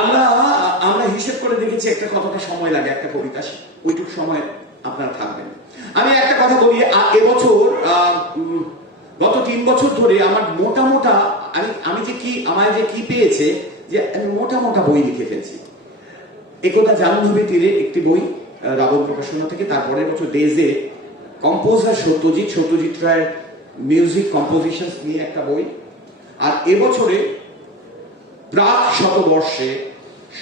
আমরা আমরা হিসেব করে দেখেছি একটা কতটা সময় লাগে, একটা কবিতা, ওইটুকু সময় আপনারা থাকবেন। আমি একটা কথা বলি এবছর গত তিন বছর ধরে আমার মোটা মোটা, আমি আমি যে কি, আমায় যে কি পেয়েছে, যে আমি মোটা মোটা বই লিখে ফেলছি। একদা জাহ্নবী তীরে একটি বই রাবণ প্রকাশনা থেকে তারপরের বছর ডেজে কম্পোজার সত্যজিৎ সত্যজিৎ রায়ের মিউজিক কম্পোজিশন নিয়ে একটা বই। আর এবছরে প্রাক শতবর্ষে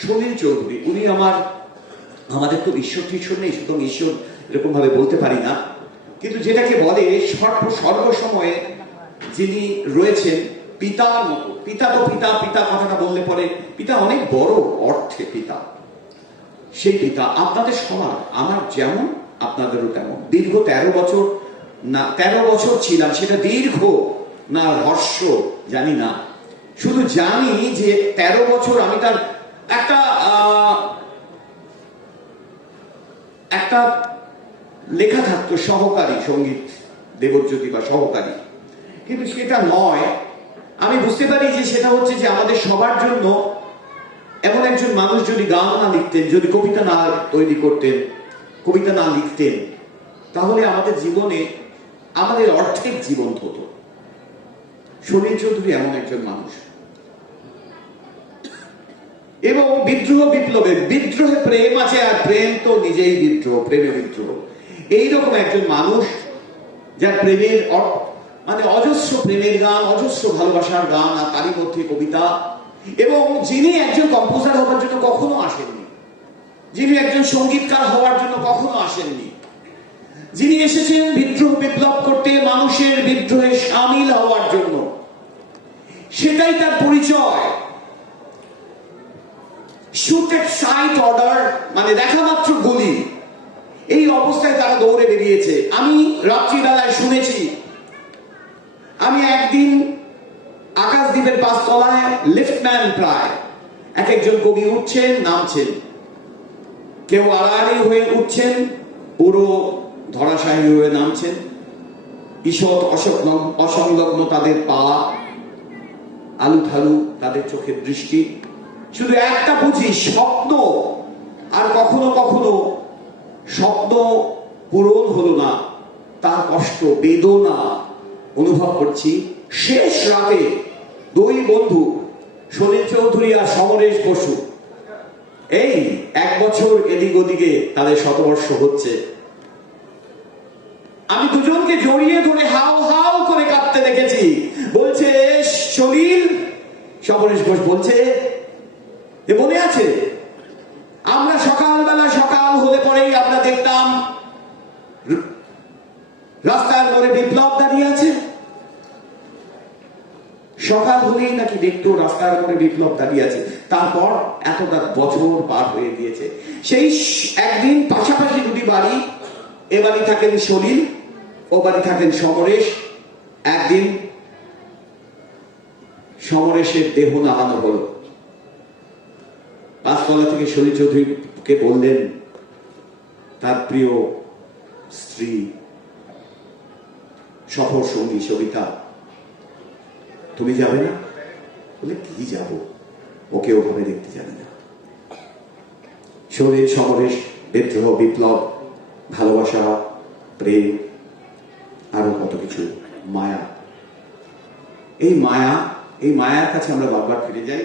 সুনীল চৌধুরী, উনি আমার, আমাদের তো ঈশ্বর টিশ্বর নেই, সুতরাং ঈশ্বর এরকম ভাবে বলতে পারি না। কিন্তু যেটাকে বলে সর্ব, সর্বসময়ে যিনি রয়েছেন পিতার মতো, পিতা তো পিতা পিতা কথাটা বললে পরে পিতা অনেক বড় অর্থে পিতা। সেই পিতা আপনাদের সমান, আমার যেমন, আপনাদেরও তেমন। দীর্ঘ তেরো বছর না, তেরো বছর ছিলাম, সেটা দীর্ঘ না, হর্ষ, জানি না। শুধু জানি যে তেরো বছর আমি তার একটা একটা লেখা থাকতো, সহকারী সংগীত, দেবজ্যোতি বা সহকারী। কিন্তু সেটা নয়। আমি বুঝতে পারি যে সেটা হচ্ছে যে আমাদের সবার জন্য এমন একজন মানুষ যদি গান না লিখতেন, যদি কবিতা না তৈরি করতেন, কবিতা না লিখতেন, তাহলে আমাদের জীবনে, আমাদের অর্ধেক জীবন হতো সুনীল চৌধুরী এমন একজন মানুষ। এবং বিদ্রোহ বিপ্লবে বিদ্রোহে প্রেম আছে আর প্রেম তো নিজেই বিদ্রোহ, প্রেমে বিদ্রোহ। এইরকম একজন মানুষ যার প্রেমের মানে অজস্র প্রেমের গান, অজস্র ভালোবাসার গান আর তারই মধ্যে কবিতা। এবং যিনি একজন কম্পোজার হওয়ার জন্য কখনো আসেননি। যিনি একজন সঙ্গীতকার হওয়ার জন্য কখনো আসেননি। যিনি এসেছেন বিদ্রোহ করতে মানুষের বিদ্রোহে সামিল হওয়ার জন্য সেটাই তার পরিচয় শুটেড সাইট অর্ডার মানে দেখা মাত্র গুলি। এই অবস্থায় তারা দৌড়ে বেরিয়েছে। আমি রাত্রিবেলায় শুনেছি, আমি একদিন আকাশদ্বীপের পাঁচতলায় লিফটম্যান প্রায় এক একজন কবি উঠছেন, নামছেন। কেউ আড়াআড়ি হয়ে উঠছেন, পুরো ধরাশায়ী হয়ে নামছেন। ঈষৎ অসংলগ্ন তাদের পা আলু থালু তাদের চোখের দৃষ্টি। শুধু একটা বুঝি, স্বপ্ন। আর কখনো কখনো স্বপ্ন পূরণ হলো না, তার কষ্ট, বেদনা অনুভব করছি। শেষ রাতে দুই বন্ধু সলিল চৌধুরী আর সমরেশ বসু, এই এক বছর এদিক ওদিকে তাদের শতবর্ষ হচ্ছে। আমি দুজনকে জড়িয়ে ধরে হাও হাও করে কাঁদতে দেখেছি। বলছে সলিল সমরেশ ঘোষ বলছে এ মনে আছে? আমরা সকালবেলা সকাল হলে পরেই আমরা দেখতাম, রাস্তার মোড়ে বিপ্লব দাঁড়িয়ে আছে। সকাল হলেই নাকি দেখতো রাস্তার মোড়ে বিপ্লব দাঁড়িয়ে আছে। তারপর এতটা বছর পার হয়ে গিয়েছে। সেই একদিন পাশাপাশি দুটি বাড়ি, এ বাড়ি থাকেন সলিল, ও বাড়ি থাকেন সমরেশ। একদিন সমরেশের দেহ নামানো হলো। পাঁচতলা থেকে শরীর চৌধুরীকে বললেন, তার প্রিয় স্ত্রী সফর সঙ্গী সবিতা, তুমি যাবে না? বলে, কি যাব? ওকে ওভাবে দেখতে জানি না। শরীর সমরেশ, বিদ্রোহ, বিপ্লব, ভালোবাসা, প্রেম, আরও কত কিছু, মায়া। এই মায়া, এই মায়ার কাছে আমরা বারবার ফিরে যাই।